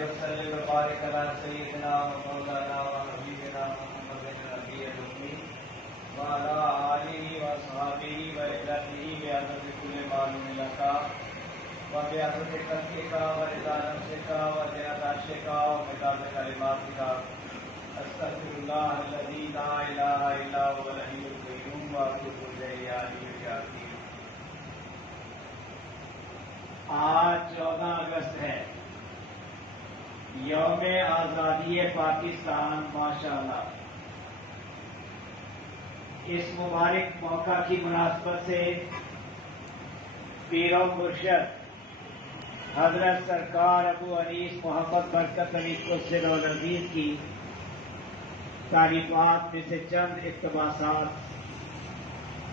وسلم وبارك على سيدنا ومولانا وحبيبنا محمد النبي الأمي وعلى آله وأصحابه وعترته بعدد كل معلوم لك وبعدد خلقك ورضا نفسك وزنة عرشك ومداد كلماتك أستغفر الله الذي لا إله إلا هو الحي القيوم وأتوب إليه يا حي يا قيوم۔ آج 14 اگست ہے، یوم آزادی پاکستان۔ ماشاءاللہ، اس مبارک موقع کی مناسبت سے پیر و مرشد حضرت سرکار ابو انیس محمد برکت علی قدس العزیز کی تعلیمات میں سے چند اقتباسات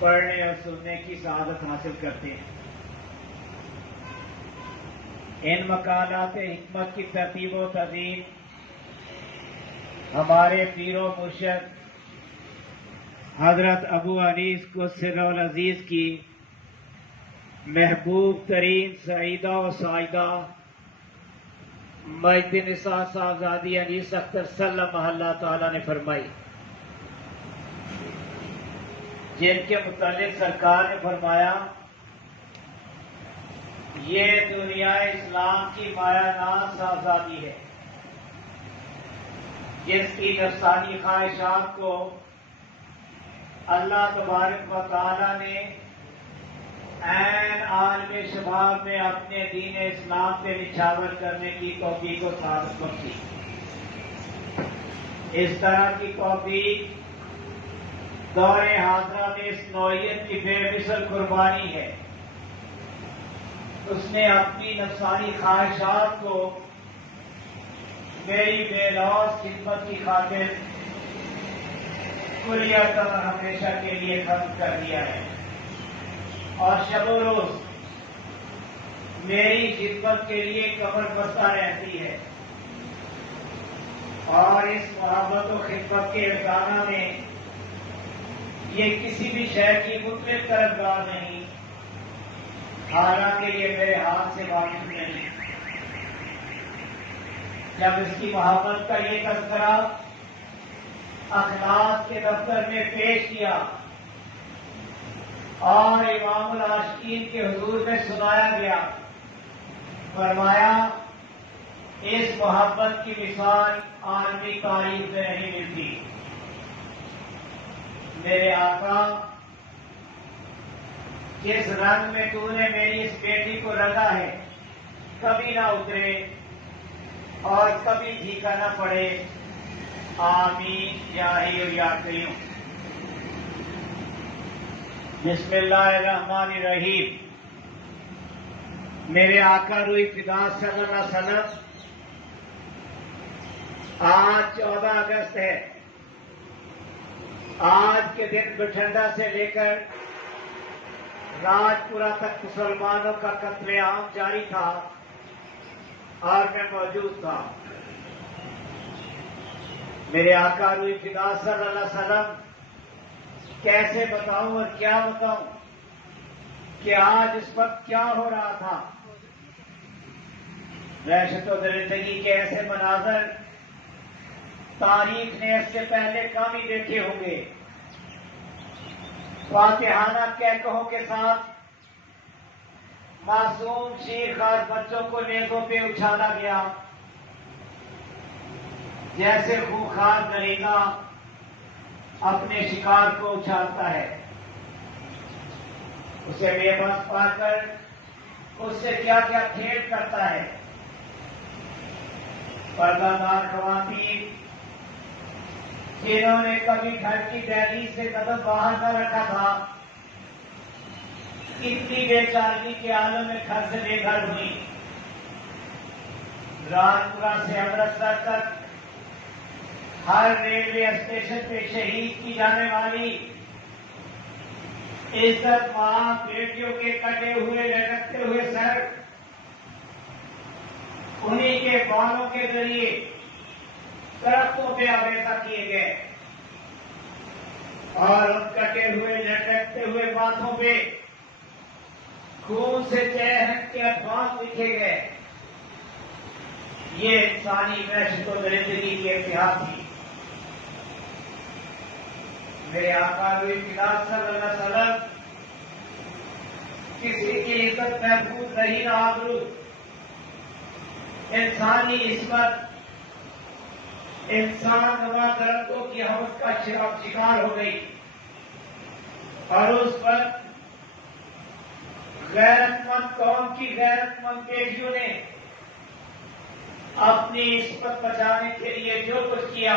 پڑھنے اور سننے کی سعادت حاصل کرتے ہیں۔ ان مقالات حکمت کی ترتیب و تنظیم ہمارے پیر و مرشد حضرت ابو انیس قدس العزیز کی محبوب ترین سعیدہ و سائدہ مجد نساء صاحبزادی انیس اختر سلم اللہ تعالیٰ نے فرمائی، جن کے متعلق سرکار نے فرمایا یہ دنیا اسلام کی مایا ناز صاحبزادی ہے، جس کی نفسانی خواہشات کو اللہ تبارک و تعالیٰ نے عین عالم شباب میں اپنے دین اسلام پہ نچھاور کرنے کی توفیق و سعادت بخشی۔ اس طرح کی توفیق دور حاضرہ میں اس نوعیت کی بے مثل قربانی ہے۔ اس نے اپنی نفسانی خواہشات کو میری بے لوث خدمت کی خاطر کلیۃ اور ہمیشہ کے لیے ختم کر دیا ہے، اور شب و روز میری خدمت کے لیے کمر بستہ رہتی ہے، اور اس محبت و خدمت کے ارکانہ میں یہ کسی بھی شے کی مطلق طرفدار نہیں، حالانکہ یہ میرے ہاتھ سے واقف نہیں۔ جب اس کی محبت کا یہ تذکرہ اخلاق کے دفتر میں پیش کیا اور امام العاشقین کے حضور میں سنایا گیا، فرمایا اس محبت کی مثال عالمی تاریخ میں نہیں ملتی۔ میرے آقا، جس رنگ میں تو نے میری اس بیٹی کو رنگا ہے کبھی نہ اترے اور کبھی پھیکا نہ پڑے، آمین یا حی یا قیوم۔ بسم اللہ الرحمن الرحیم۔ میرے آقا روئی فدا صلی اللہ علیہ وسلم، آج 14 اگست ہے۔ آج کے دن بٹھنڈا سے لے کر راجپورہ تک مسلمانوں کا قتل عام جاری تھا اور میں موجود تھا۔ میرے آقا روئی فدا صلی اللہ علیہ وسلم، کیسے بتاؤں اور کیا بتاؤں کہ آج اس وقت کیا ہو رہا تھا۔ دہشت و درندگی کے ایسے مناظر تاریخ نے اس سے پہلے کم ہی دیکھے ہوں گے۔ فاتحانہ کہکہوں کے ساتھ معصوم شیرخوار بچوں کو نیزوں پہ اچھالا گیا، جیسے خوخار درندہ اپنے شکار کو اچھالتا ہے۔ اسے بے بس پا کر اس سے کیا کیا کھیل کرتا ہے۔ پردہ دار خواتین جنہوں نے کبھی گھر کی دہلیز سے قدم باہر نہ رکھا تھا، اتنی بے چارگی کے عالم میں گھر سے بے گھر ہوئی۔ راجپورہ سے امرتسر تک ہر ریلوے اسٹیشن پہ شہید کی جانے والی عزت ماں بیٹیوں کے کٹے ہوئے لٹکتے ہوئے سر انہی کے بالوں کے ذریعے درختوں پہ آویزہ کیے گئے، اور ان کٹے ہوئے لٹکتے ہوئے ماتھوں پہ خون سے چہر کے الفاظ لکھے گئے، یہ انسانی معیشت و زندگی کی اتحاد تھی۔ میرے آقا روی خدا صلی اللہ علیہ وسلم کسی کی عزت محفوظ نہیں نہ آبرو، انسانی عصمت، انسان نما درختوں کی ہوس کا شکار ہو گئی، اور اس پر غیرت مند قوم کی غیرت مند بیٹیوں نے اپنی عصمت بچانے کے لیے جو کچھ کیا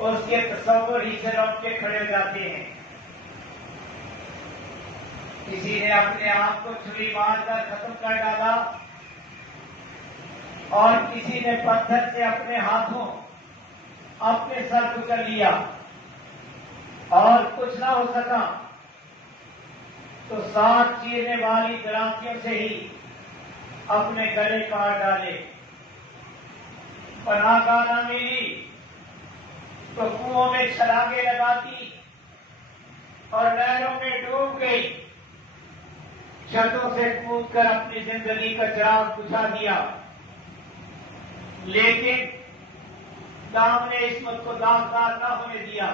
اس کے تصور ہی سے لوٹ کے کھڑے ہو جاتے ہیں۔ کسی نے اپنے آپ کو چھری مار کر ختم کر ڈالا، اور کسی نے پتھر سے اپنے ہاتھوں اپنے سر کچل لیا، اور کچھ نہ ہو سکا تو 7 چیرنے والی درازیوں سے ہی اپنے گلے کاٹ ڈالے۔ پناہ گاہ نہ ملی تو کنووں میں چھلانگیں لگاتی اور نہروں میں ڈوب گئی، چھتوں سے کود کر اپنی زندگی کا چراغ بجھا دیا، لیکن دام نے عصمت کو داغدار نہ ہونے دیا۔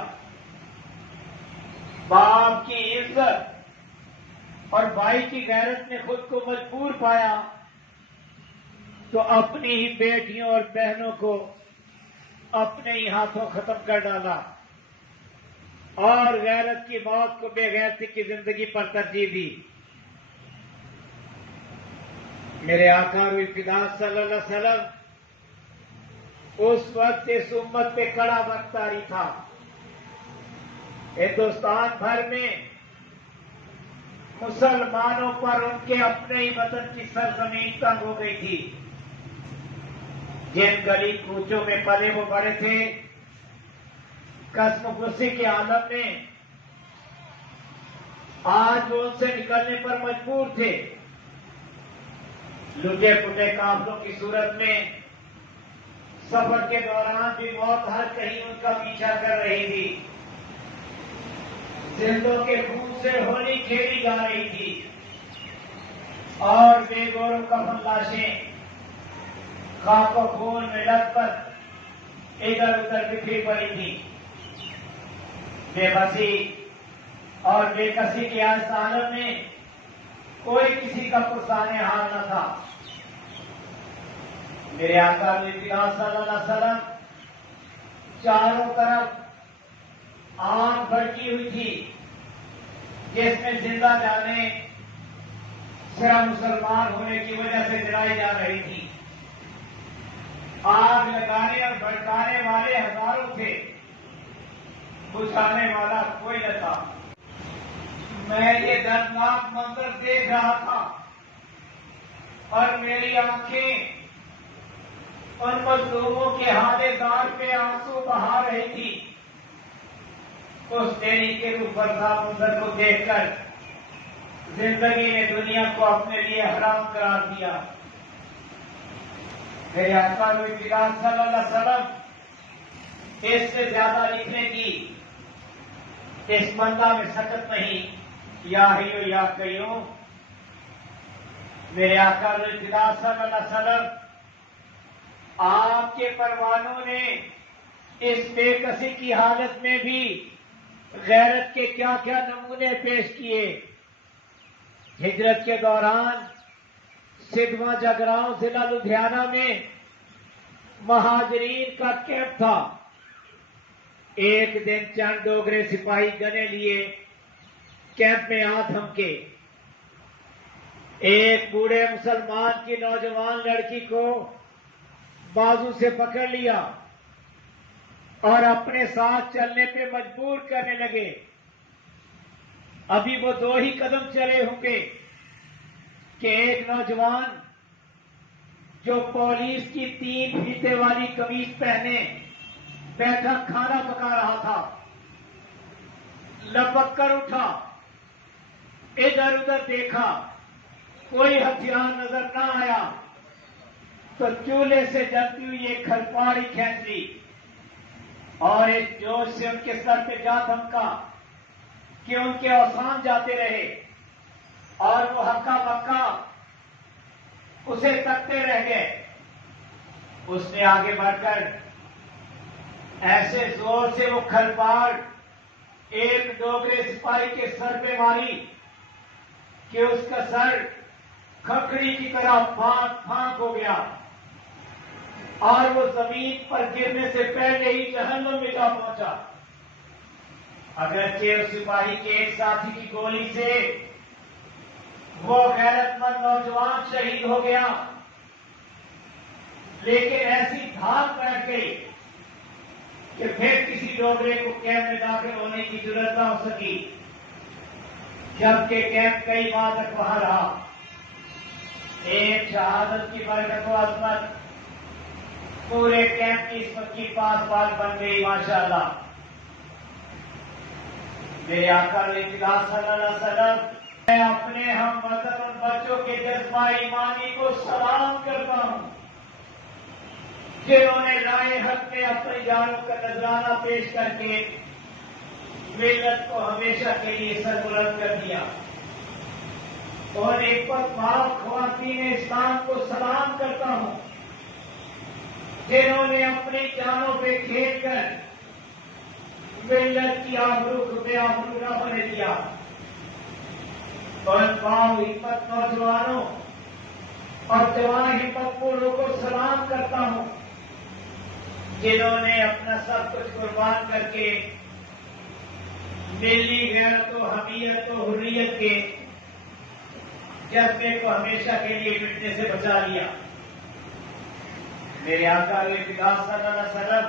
باپ کی عزت اور بھائی کی غیرت نے خود کو مجبور پایا تو اپنی ہی بیٹیوں اور بہنوں کو اپنے ہی ہاتھوں ختم کر ڈالا، اور غیرت کی موت کو بے غیرتی کی زندگی پر ترجیح دی۔ میرے آقا روی فدا صلی اللہ علیہ وسلم اس وقت اس امت پہ کڑا برتاری تھا۔ ہندوستان بھر میں مسلمانوں پر ان کے اپنے ہی وطن کی سرزمین تنگ ہو گئی تھی۔ جن گلی کوچوں میں پلے وہ بڑے تھے، قسم خوشی کے عالم میں آج وہ ان سے نکلنے پر مجبور تھے۔ لٹے پٹے قافلوں کی صورت میں سفر کے دوران بھی موت ہر کہیں ان کا پیچھا کر رہی تھی، زندوں کے خون سے ہولی کھیلی جا رہی تھی، اور بے گور و کفن لاشیں خاک و خون میں لت پت ادھر ادھر بکھری پڑی تھی۔ بے بسی اور بے کسی کے اس عالم میں کوئی کسی کا پرسانے حال نہ تھا۔ میرے آقا صلی اللہ علیہ وسلم چاروں طرف آگ بھڑکی ہوئی تھی، جس میں زندہ جانے صرف مسلمان ہونے کی وجہ سے جلائی جا رہی تھی۔ آگ لگانے اور بھڑکانے والے ہزاروں تھے، بجھانے والا کوئی نہ تھا۔ میں یہ دردناک منظر دیکھ رہا تھا، اور میری آنکھیں ان مظلوموں کے ہادے دار پہ آنسو بہا رہی تھی۔ اس تیری کے روپرزا منظر کو دیکھ کر زندگی نے دنیا کو اپنے لیے حرام قرار دیا۔ میرے آقا صلی اللہ علیہ وسلم اس سے زیادہ لکھنے کی اس بندہ میں سکت نہیں، یا ہیو یا قیوم۔ میرے آقا صلی اللہ علیہ وسلم آپ کے پروانوں نے اس بے کسی کی حالت میں بھی غیرت کے کیا کیا نمونے پیش کیے۔ ہجرت کے دوران سدھواں جگراؤں ضلع لدھیانہ میں مہاجرین کا کیمپ تھا۔ ایک دن چند ڈوگرے سپاہی گنے لیے کیمپ میں آ تھمکے۔ ایک بوڑھے مسلمان کی نوجوان لڑکی کو بازو سے پکڑ لیا اور اپنے ساتھ چلنے پہ مجبور کرنے لگے۔ ابھی وہ 2 ہی قدم چلے ہوں گے کہ ایک نوجوان جو پولیس کی 3 فیتے والی قمیض پہنے بیٹھا کھانا پکا رہا تھا، لپک کر اٹھا، ادھر ادھر دیکھا، کوئی ہتھیار نظر نہ آیا تو چولہے سے جلتی ہوئی ایک کھلپاڑی کھینچ لی اور ایک جوش سے ان کے سر پہ جا دھمکا کہ ان کے اوسان جاتے رہے، اور وہ ہکا بکا اسے تکتے رہ گئے۔ اس نے آگے بڑھ کر ایسے زور سے وہ کھلپاڑ ایک ڈوگرے سپاہی کے سر پہ ماری کہ اس کا سر کھکڑی کی طرح پھانک پھانک ہو گیا اور وہ زمین پر گرنے سے پہلے ہی جہنم میں جا پہنچا۔ اگرچہ اس سپاہی کے ایک ساتھی کی گولی سے وہ غیرت مند نوجوان شہید ہو گیا، لیکن ایسی دھاک بیٹھ گئی کہ پھر کسی ڈوگرے کو کیمپ میں داخل ہونے کی ضرورت نہ ہو سکی، جبکہ کیمپ کئی ماہ تک وہاں رہا۔ ایک شہادت کی برکت و عظمت پورے کیمپ کی اس وقت کی پاس پاس بن گئی، ماشاءاللہ۔ میرے آقا علیہ صلی اللہ علیہ وسلم، میں اپنے ہم وطن اور بچوں کے جذبہ ایمانی کو سلام کرتا ہوں، جنہوں نے رائے حق میں اپنی جانوں کا نذرانہ پیش کر کے ملت کو ہمیشہ کے لیے سربلند کر دیا۔ اور ایک خواتین اسلام کو سلام کرتا ہوں، جنہوں نے اپنی جانوں پہ کھیل کر ملت کی آبرو کو بے آبرو نہ ہونے دیا۔ اور ہمت نوجوانوں اور جوان ہمت پوروں کو سلام کرتا ہوں، جنہوں نے اپنا سب کچھ قربان کر کے ملی غیرت و حمیت و حریت کے جذبے کو ہمیشہ کے لیے مٹنے سے بچا لیا۔ میرے آقا علیہ صلی اللہ علیہ وسلم،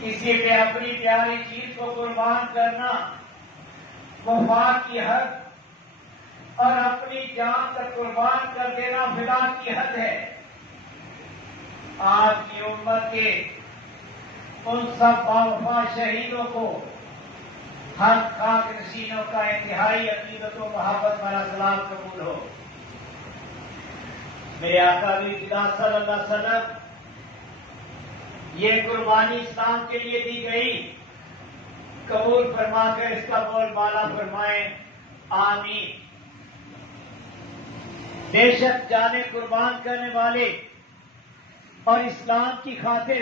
کسی پہ اپنی پیاری چیز کو قربان کرنا وفا کی حد اور اپنی جان تک قربان کر دینا فدا کی حد ہے۔ آج کی امت کے ان سب باوفا شہیدوں کو ہر خاک نشینوں کا انتہائی عقیدت و محبت والا سلام قبول ہو۔ میرے آقا صلی اللہ علیہ وسلم، یہ قربانی اسلام کے لیے دی گئی، قبول فرما کر اس کا بول بالا فرمائیں، آمین۔ بے شک جانیں قربان کرنے والے اور اسلام کی خاطر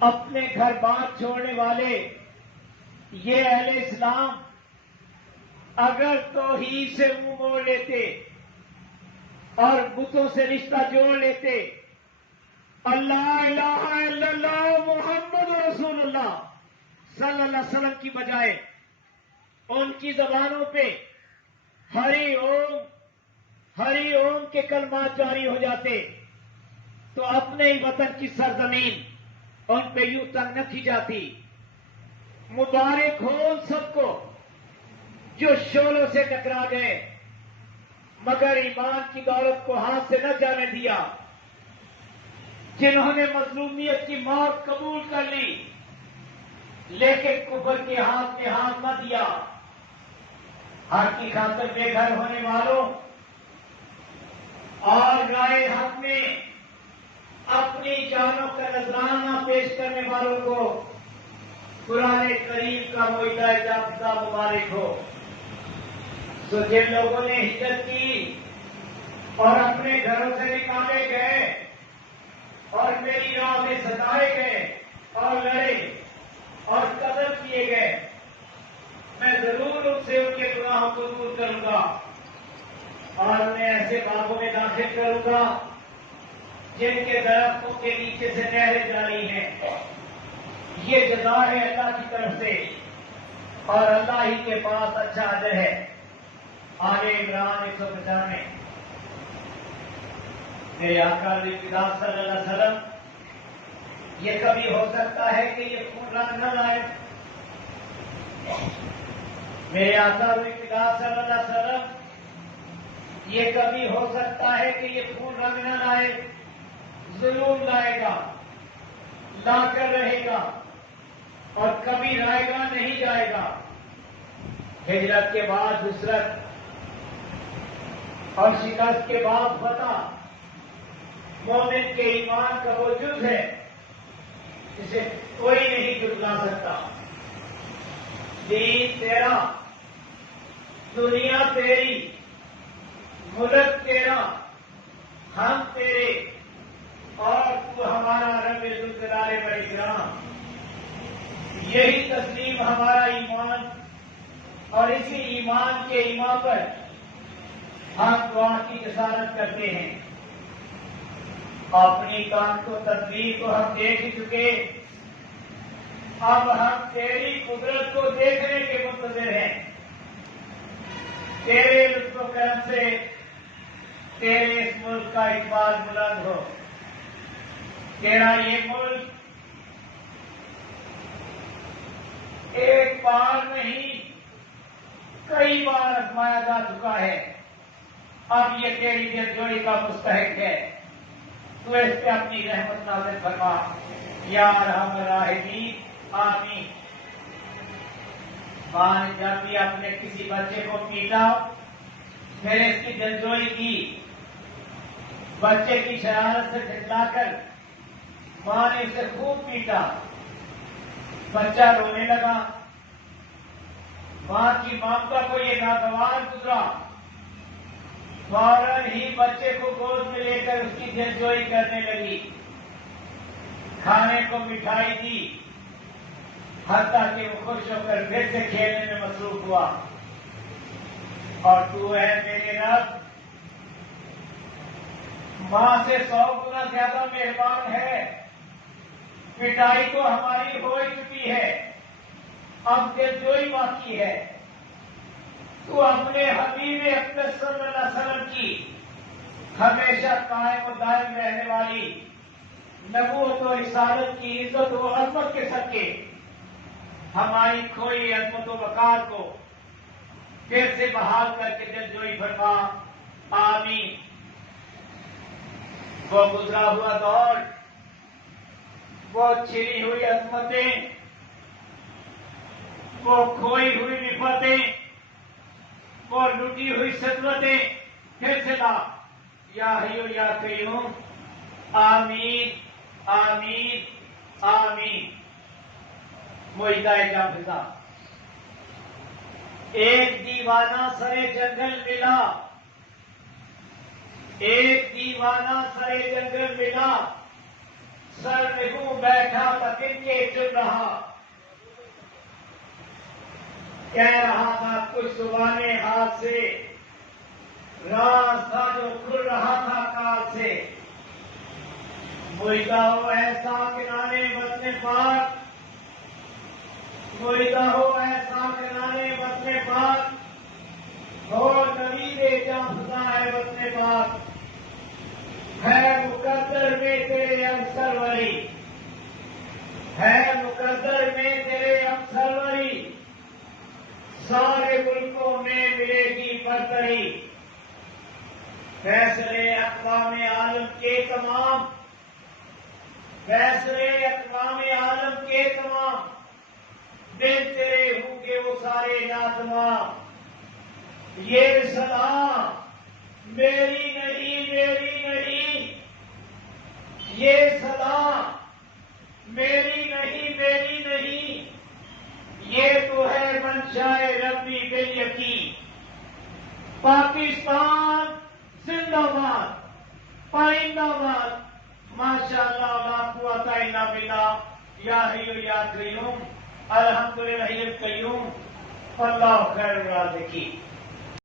اپنے گھر بار چھوڑنے والے یہ اہل اسلام اگر توحید سے منہ موڑ لیتے اور بتوں سے رشتہ جوڑ لیتے، اللہ الہ الا اللہ محمد رسول اللہ صلی اللہ علیہ وسلم کی بجائے ان کی زبانوں پہ ہری اوم کے کلمات جاری ہو جاتے، تو اپنے ہی وطن کی سرزمین ان پہ یوں تنگ نہ کی جاتی۔ مبارک ہو ان سب کو جو شعلوں سے ٹکرا گئے مگر ایمان کی دولت کو ہاتھ سے نہ جانے دیا، جنہوں نے مظلومیت کی موت قبول کر لی لیکن کفر کے ہاتھ میں ہاتھ نہ دیا۔ حق کی خاطر بے گھر ہونے والوں اور رائے حق میں اپنی جانوں کا نذرانہ پیش کرنے والوں کو قرآن کریم کا معاہدہ جابطہ مبارک ہو۔ تو جن لوگوں نے ہجرت کی اور اپنے گھروں سے نکالے گئے اور میری راہ میں ستائے گئے اور لڑے اور قتل کیے گئے، میں ضرور ان سے ان کے گناہوں کو دور کروں گا اور انہیں ایسے باغوں میں داخل کروں گا جن کے درختوں کے نیچے سے نہریں جاری ہیں۔ یہ جزا ہے اللہ کی طرف سے اور اللہ ہی کے پاس اچھا اجر ہے۔ آل عمران 195۔ میرے آقا صلی اللہ علیہ وسلم، یہ کبھی ہو سکتا ہے کہ یہ خون رنگ نہ لائے؟ میرے آقا صلی اللہ علیہ وسلم، یہ کبھی ہو سکتا ہے کہ یہ خون رنگ نہ لائے؟ ضرور لائے گا، لا کر رہے گا اور کبھی لائے گا نہیں جائے گا۔ ہجرت کے بعد نصرت اور شکست کے بعد فتح مومن کے ایمان کا وہ جز ہے جسے کوئی نہیں جھٹلا سکتا۔ دین تیرا، دنیا تیری، ملک تیرا، ہم تیرے، کے ایمان پر ہم دعا کی جسارت کرتے ہیں. اپنی کان کو تدبیر کو ہم دیکھ چکے، اب ہم تیری قدرت کو دیکھنے کے منتظر ہیں. تیرے لطف و کرم سے تیرے اس ملک کا اقبال بلند ہو. تیرا یہ ملک ایک بار نہیں کئی بار آزمایا جا چکا ہے. اب یہ تیری دلجوئی کا مستحق ہے. تو اس پہ اپنی رحمت نازل فرما یا ارحم الراحمین، آمین. ماں نے جب بھی اپنے کسی بچے کو پیٹا پھر اس کی دلجوئی کی، بچے کی شرارت سے جھٹلا کر ماں نے اسے خوب پیٹا، بچہ رونے لگا. ماں کی ممتا کو یہ ناگوار گزرا، فوراً ہی بچے کو گود میں لے کر اس کی دلجوئی کرنے لگی، کھانے کو مٹھائی دی، حتیٰ کہ وہ خوش ہو کر پھر سے کھیلنے میں مصروف ہوا. اور تو ہے میرے رب ماں سے 100 گنا زیادہ مہربان ہے. پٹائی تو ہماری ہو ہی چکی ہے، اب دلجوئی باقی ہے. تو اپنے حبیب اقدس صلی اللہ علیہ وسلم کی ہمیشہ قائم و دائم رہنے والی نبوت و رسالت کی عزت و عظمت کے صدقے ہماری کھوئی عظمت و وقار کو پھر سے بحال کر کے دلجوئی فرما، آمین. وہ گزرا ہوا دور، وہ چھری ہوئی عظمتیں، وہ کھوئی ہوئی نفرتیں، وہ لٹی ہوئی سطوتیں پھر سے لا یا حیو یا قیوم، آمین آمین آمین. معاہدہ جافزہ. ایک دیوانہ سرے جنگل ملا، ایک دیوانہ سرے جنگل ملا، سر نگو بیٹھا پکڑ کے چل رہا، کہہ رہا تھا کچھ زبانیں ہاتھ سے، راز تھا جو کھل رہا تھا کال سے. معاہدہ ہو ایسا کنانے وطن پاک، معاہدہ ہو ایسا کنانے وطن پاک، ہو نوید جافزہ ہے وطن پاک. ہے مقدر میں تیرے ہم سروری، ہے مقدر میں تیرے ہم سروری، سارے ملکوں میں ملے گی برتری. فیصلے اقوام عالم کے تمام، فیصلے اقوام عالم کے تمام، دل تیرے ہوں گے وہ سارے ناتمام. یہ صدا میری نہیں میری نہیں، یہ صدا میری نہیں میری نہیں، یہ تو ہے منشائے ربی بالیقین. پاکستان زندہ باد، پائندہ باد. ماشاء اللہ لا قوت الا باللہ. یا حی یا قیوم، الحمدللہ القیوم، اللہ خیر الرازقین.